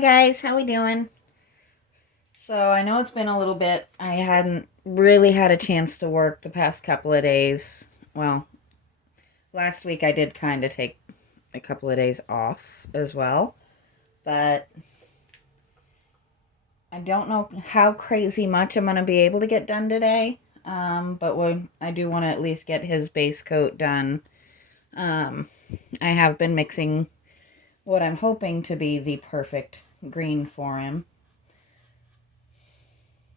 Hi guys, how we doing? So I know it's been a little bit. I hadn't really had a chance to work the past couple of days. Well, last week I did kind of take a couple of days off as well, but I don't know how crazy much I'm going to be able to get done today. But I do want to at least get his base coat done. Um, I have been mixing what I'm hoping to be the perfect green for him.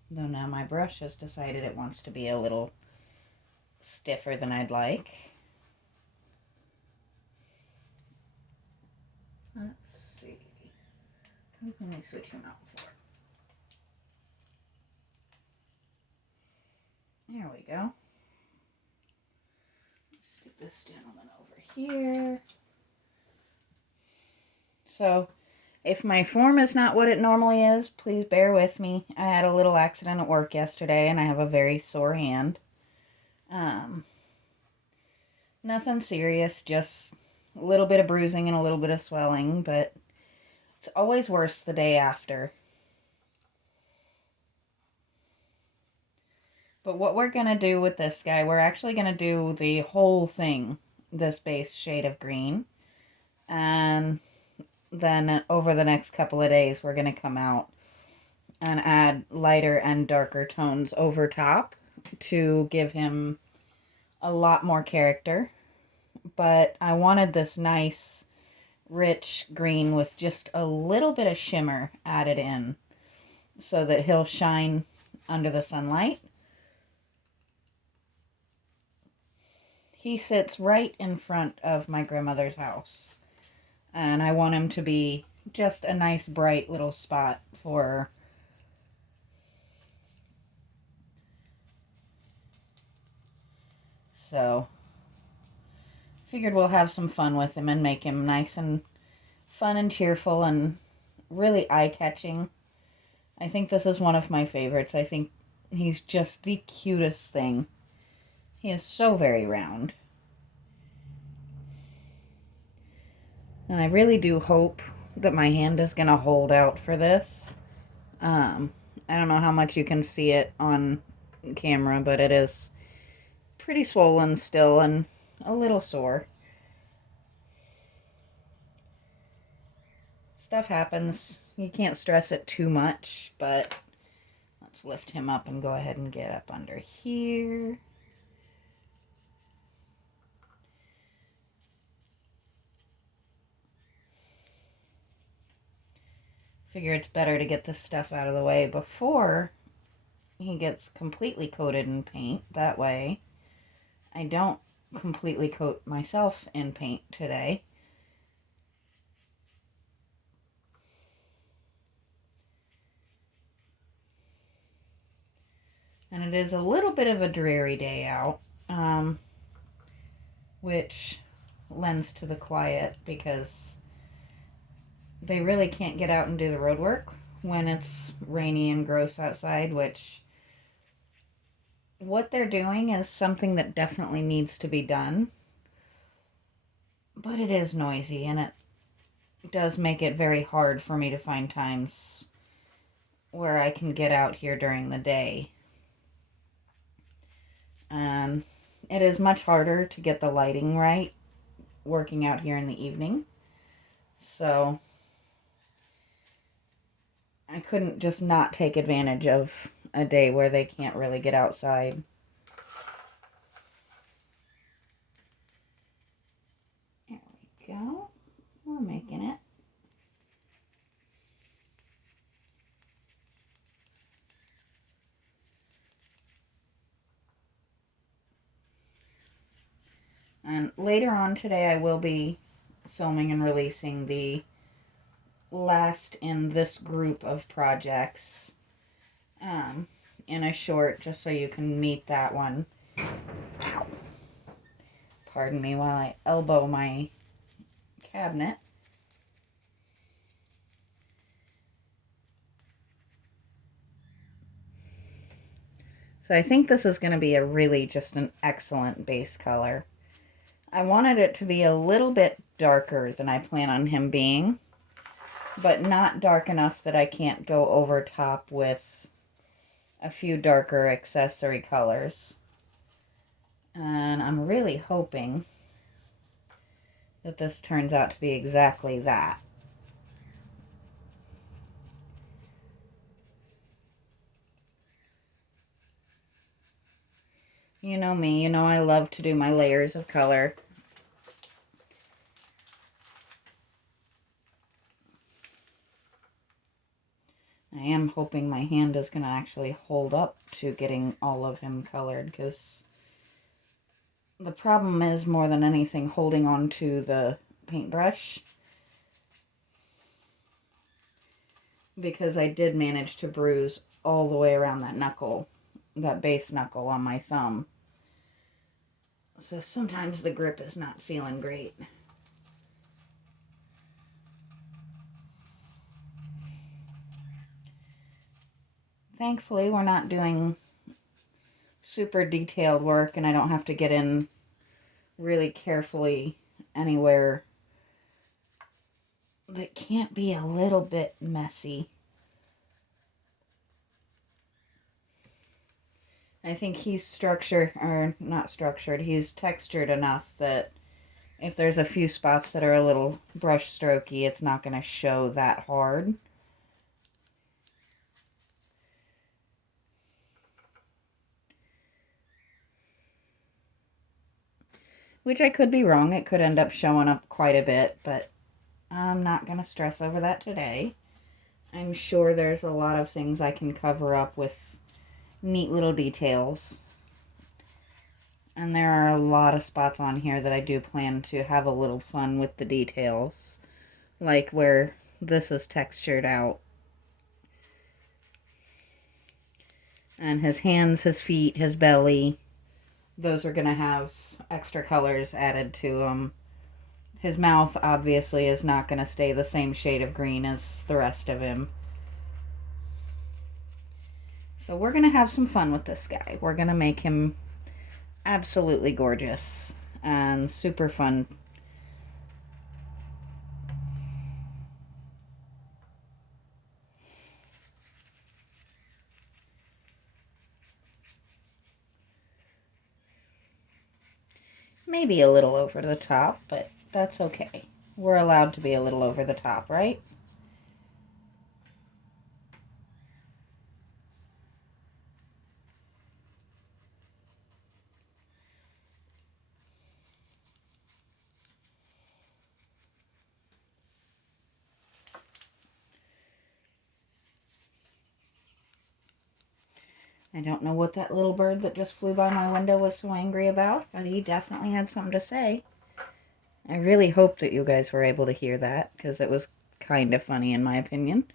Though now my brush has decided it wants to be a little stiffer than I'd like. Let's see. Who can I switch him out for? There we go. Let's stick this gentleman over here. So, if my form is not what it normally is, please bear with me. I had a little accident at work yesterday and I have a very sore hand. Nothing serious, just a little bit of bruising and a little bit of swelling, but it's always worse the day after. But what we're going to do with this guy, we're actually going to do the whole thing, this base shade of green. And then over the next couple of days, we're going to come out and add lighter and darker tones over top to give him a lot more character. But I wanted this nice, rich green with just a little bit of shimmer added in so that he'll shine under the sunlight. He sits right in front of my grandmother's house, and I want him to be just a nice bright little spot for her. So figured we'll have some fun with him and make him nice and fun and cheerful and really eye-catching. I think this is one of my favorites. I think he's just the cutest thing. He is so very round. And I really do hope that my hand is going to hold out for this. I don't know how much you can see it on camera, but it is pretty swollen still and a little sore. Stuff happens. You can't stress it too much, but let's lift him up and go ahead and get up under here. Figure it's better to get this stuff out of the way before he gets completely coated in paint. That way I don't completely coat myself in paint today. And it is a little bit of a dreary day out, which lends to the quiet because they really can't get out and do the road work when it's rainy and gross outside, which what they're doing is something that definitely needs to be done. But it is noisy and it does make it very hard for me to find times where I can get out here during the day. And it is much harder to get the lighting right working out here in the evening. So I couldn't just not take advantage of a day where they can't really get outside. There we go. We're making it. And later on today I will be filming and releasing the last in this group of projects in a short, just so you can meet that one. Ow. Pardon me while I elbow my cabinet. So I think this is going to be a really just an excellent base color. I wanted it to be a little bit darker than I plan on him being. but not dark enough that I can't go over top with a few darker accessory colors. And I'm really hoping that this turns out to be exactly that. You know me, you know I love to do my layers of color. I am hoping my hand is going to actually hold up to getting all of him colored, because the problem is more than anything holding on to the paintbrush, because I did manage to bruise all the way around that knuckle, that base knuckle on my thumb. So sometimes the grip is not feeling great. Thankfully, we're not doing super detailed work, and I don't have to get in really carefully anywhere that can't be a little bit messy. I think he's structured, or not structured, he's textured enough that if there's a few spots that are a little brush strokey, it's not going to show that hard. Which I could be wrong, it could end up showing up quite a bit, but I'm not going to stress over that today. I'm sure there's a lot of things I can cover up with neat little details. And there are a lot of spots on here that I do plan to have a little fun with the details. Like where this is textured out. And his hands, his feet, his belly, those are going to have extra colors added to them. His mouth obviously is not going to stay the same shade of green as the rest of him. So we're going to have some fun with this guy. We're going to make him absolutely gorgeous and super fun. Maybe a little over the top, but that's okay. We're allowed to be a little over the top, right? I don't know what that little bird that just flew by my window was so angry about, but he definitely had something to say. I really hope that you guys were able to hear that, because it was kind of funny in my opinion.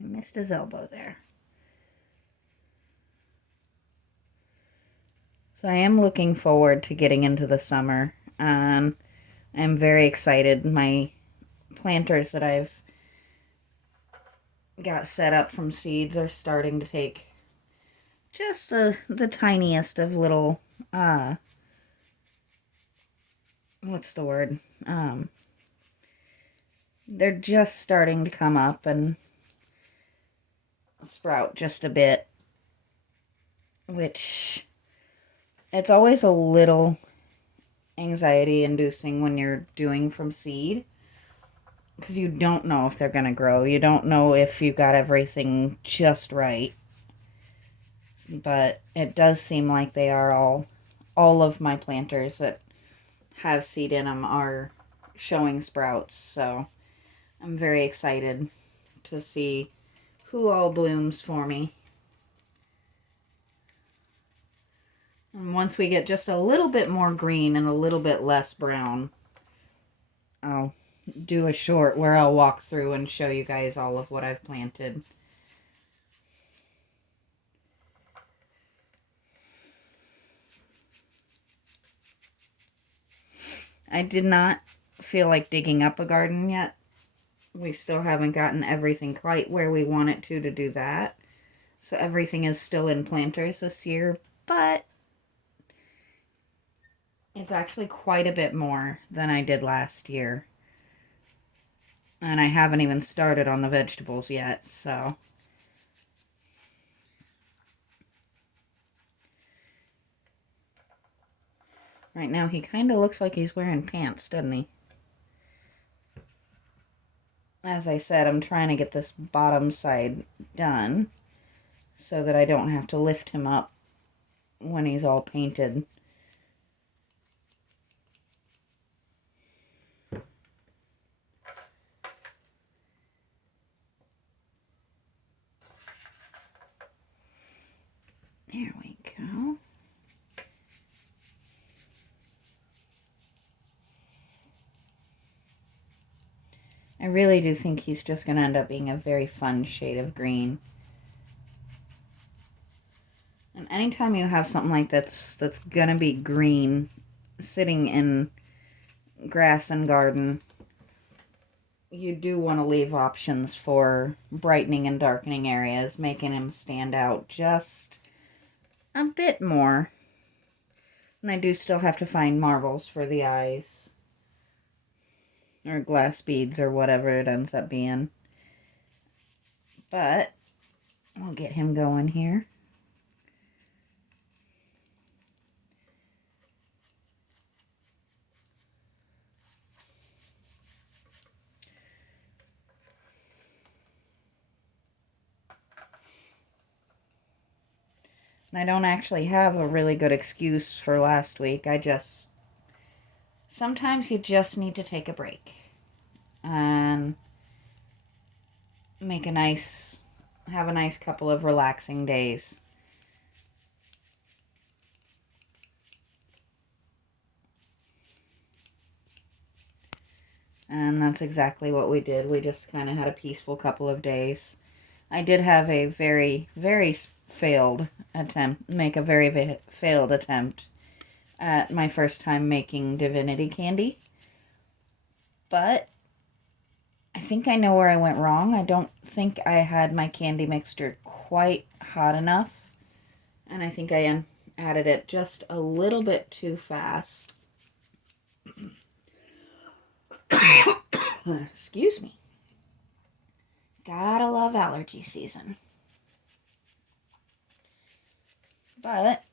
I missed his elbow there. So I am looking forward to getting into the summer. I'm very excited. My planters that I've got set up from seeds are starting to take just the tiniest of little, what's the word? They're just starting to come up and sprout just a bit, which it's always a little anxiety inducing when you're doing from seed, because you don't know if they're going to grow. You don't know if you got everything just right. But it does seem like they are all of my planters that have seed in them are showing sprouts. So I'm very excited to see who all blooms for me. And once we get just a little bit more green and a little bit less brown, I'll do a short where I'll walk through and show you guys all of what I've planted. I did not feel like digging up a garden yet. We still haven't gotten everything quite where we want it to do that. So everything is still in planters this year, but it's actually quite a bit more than I did last year. And I haven't even started on the vegetables yet, so. Right now he kind of looks like he's wearing pants, doesn't he? As I said, I'm trying to get this bottom side done so that I don't have to lift him up when he's all painted. There we go. I really do think he's just going to end up being a very fun shade of green. And anytime you have something like that's going to be green sitting in grass and garden, you do want to leave options for brightening and darkening areas, making him stand out just a bit more. And I do still have to find marbles for the eyes. Or glass beads or whatever it ends up being. But we'll get him going here. I don't actually have a really good excuse for last week. Sometimes you just need to take a break and have a nice couple of relaxing days. And that's exactly what we did. We just kind of had a peaceful couple of days. I did have a very, very failed attempt at my first time making divinity candy. But I think I know where I went wrong. I don't think I had my candy mixture quite hot enough. And I think I added it just a little bit too fast. Excuse me. Gotta love allergy season. But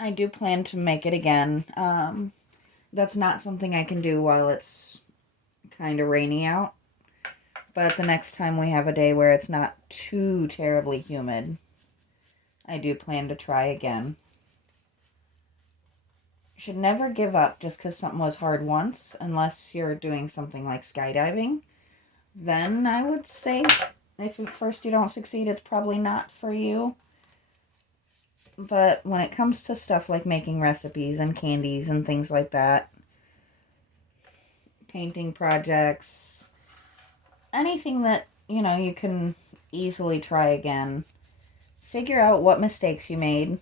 I do plan to make it again. That's not something I can do while it's kind of rainy out. But the next time we have a day where it's not too terribly humid, I do plan to try again. You should never give up just because something was hard once, unless you're doing something like skydiving. Then I would say if at first you don't succeed, it's probably not for you. But when it comes to stuff like making recipes and candies and things like that, painting projects, anything that, you can easily try again. Figure out what mistakes you made,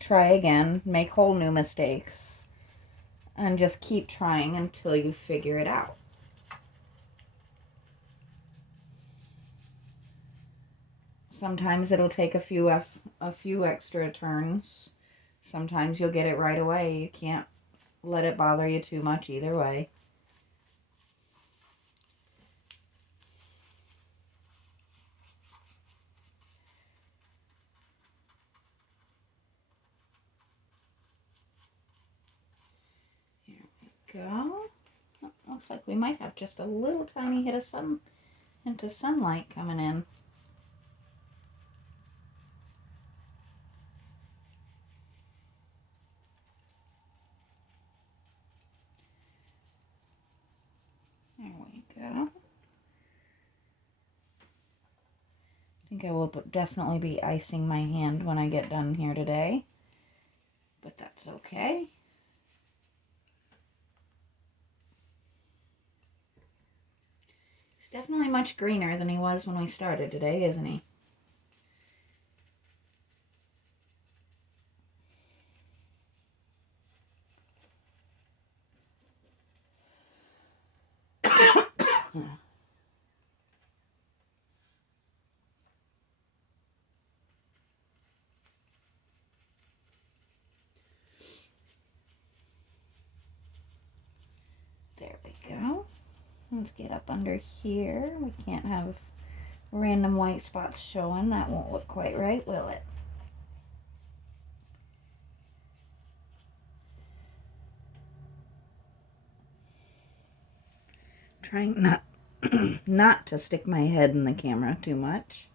try again, make whole new mistakes, and just keep trying until you figure it out. Sometimes it'll take a few extra turns. Sometimes you'll get it right away. You can't let it bother you too much either way. Here we go. Looks like we might have just a little tiny hint of sunlight coming in. There we go. I think I will definitely be icing my hand when I get done here today, but that's okay. He's definitely much greener than he was when we started today, isn't he? There we go. Let's get up under here. We can't have random white spots showing. That won't look quite right, will it? Trying not to stick my head in the camera too much.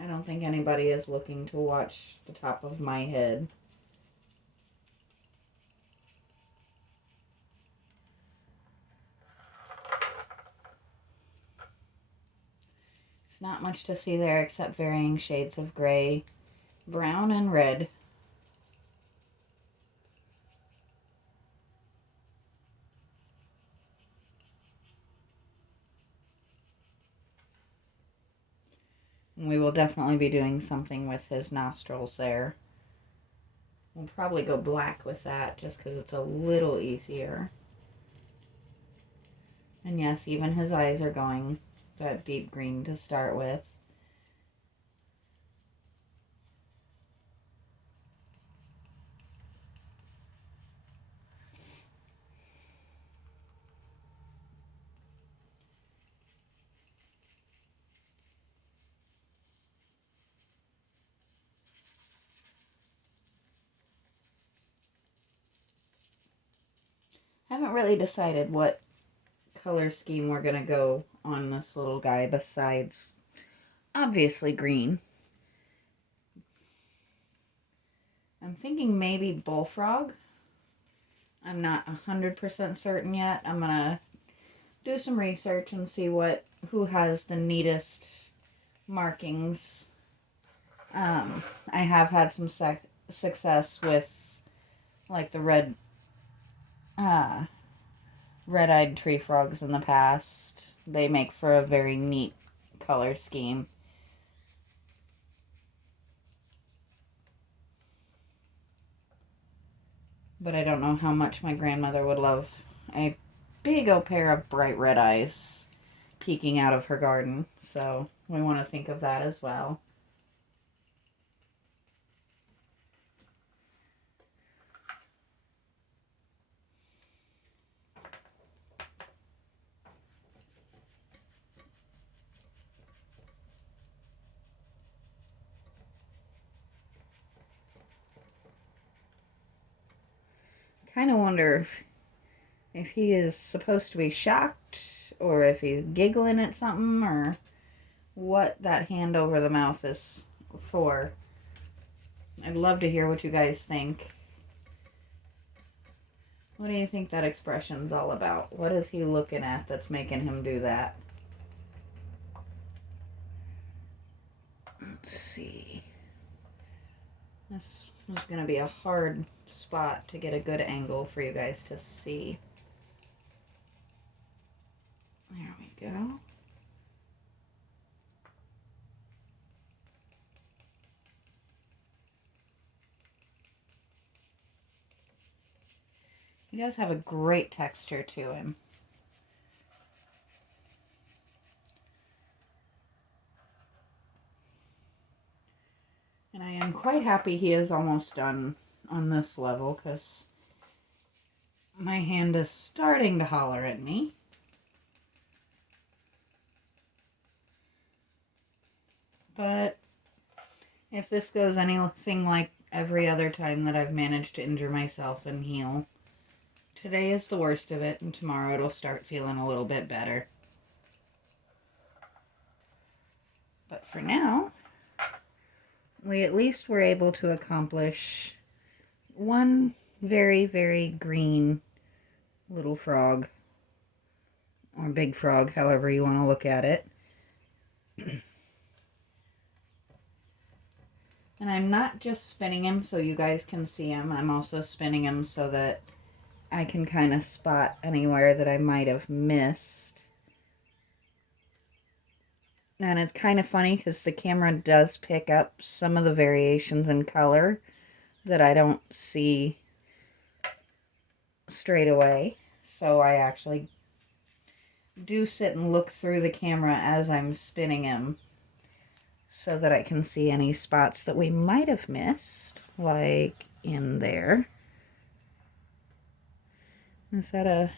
I don't think anybody is looking to watch the top of my head. There's not much to see there except varying shades of gray, brown, and red. And we will definitely be doing something with his nostrils there. We'll probably go black with that just because it's a little easier. And yes, even his eyes are going that deep green to start with. Haven't really decided what color scheme we're going to go on this little guy besides obviously green. I'm thinking maybe bullfrog. I'm not 100% certain yet. I'm going to do some research and see who has the neatest markings. I have had some success with like the red-eyed tree frogs in the past. They make for a very neat color scheme. But I don't know how much my grandmother would love a big old pair of bright red eyes peeking out of her garden. So we want to think of that as well. Kind of wonder if he is supposed to be shocked or if he's giggling at something or what that hand over the mouth is for. I'd love to hear what you guys think. What do you think that expression's all about? What is he looking at that's making him do that? Let's see. This is going to be a hard spot to get a good angle for you guys to see. There we go. He does have a great texture to him. And I am quite happy he is almost done on this level because my hand is starting to holler at me. But if this goes anything like every other time that I've managed to injure myself and heal, today is the worst of it, and tomorrow it'll start feeling a little bit better. But for now, we at least were able to accomplish one very, very green little frog, or big frog, however you want to look at it. And I'm not just spinning him so you guys can see him, I'm also spinning him so that I can kind of spot anywhere that I might have missed. And it's kind of funny because the camera does pick up some of the variations in color that I don't see straight away. So I actually do sit and look through the camera as I'm spinning him so that I can see any spots that we might have missed, like in there. Is that a...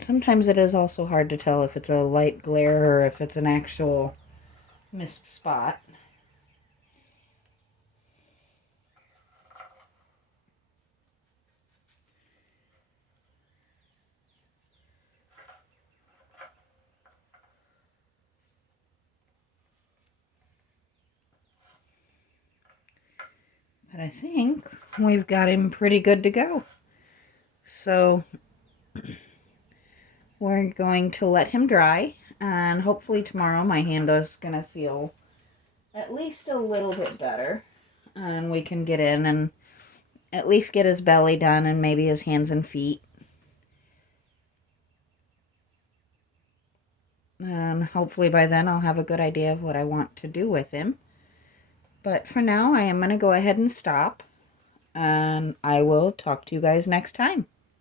Sometimes it is also hard to tell if it's a light glare or if it's an actual missed spot. But I think we've got him pretty good to go. So we're going to let him dry, and hopefully tomorrow my hand is going to feel at least a little bit better, and we can get in and at least get his belly done and maybe his hands and feet. And hopefully by then I'll have a good idea of what I want to do with him. But for now, I am going to go ahead and stop, and I will talk to you guys next time.